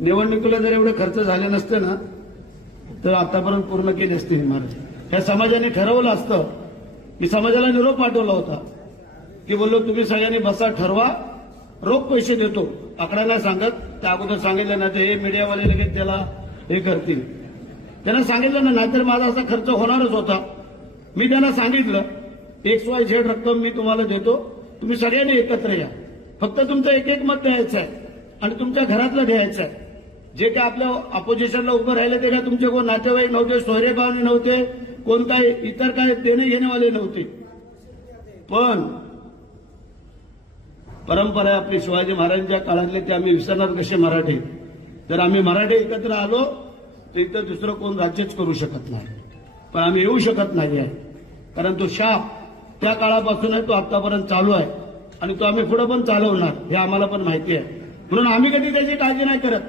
निवडणुकीला जर एवढे खर्च झाले नसते ना तर आतापर्यंत पूर्ण केली असती इमारत ह्या समाजाने ठरवलं असतं. की समाजाला निरोप पाठवला होता. की बोललो तुम्ही सगळ्यांनी बसा ठरवा. रोख पैसे देतो. आकडा नाही सांगत. त्या अगोदर सांगितलं ना ते हे मीडियावाले लगेच त्याला हे करतील. त्यांना सांगितलं ना नाहीतर माझा असा खर्च होणारच होता. मी त्यांना सांगितलं एक्स वाय झेड रक्कम मी तुम्हाला देतो. तुम्ही सगळ्यांनी एकत्र या. फक्त तुमचं एक एक मत द्यायचं आहे आणि तुमच्या घरातलं घ्यायचं आहे. जे काय आपल्या अपोजिशनला उभं राहिलं ते काय तुमचे कोण नातेवाईक नव्हते सोयरे नव्हते कोणताही इतर काय देणे घेणेवाले नव्हते. पण परंपरा आहे आपली शिवाजी महाराजांच्या काळातले ते आम्ही विसरणार कसे मराठी? जर आम्ही मराठी एकत्र आलो तर इथं दुसरं कोण राज्यच करू शकत नाही. पण आम्ही येऊ शकत नाही आहे. कारण तो शाप त्या काळापासून आहे तो आतापर्यंत चालू आहे. आणि तो आम्ही पुढे पण चालवणार हे आम्हाला पण माहिती आहे. म्हणून आम्ही कधी त्याची काळजी नाही करत.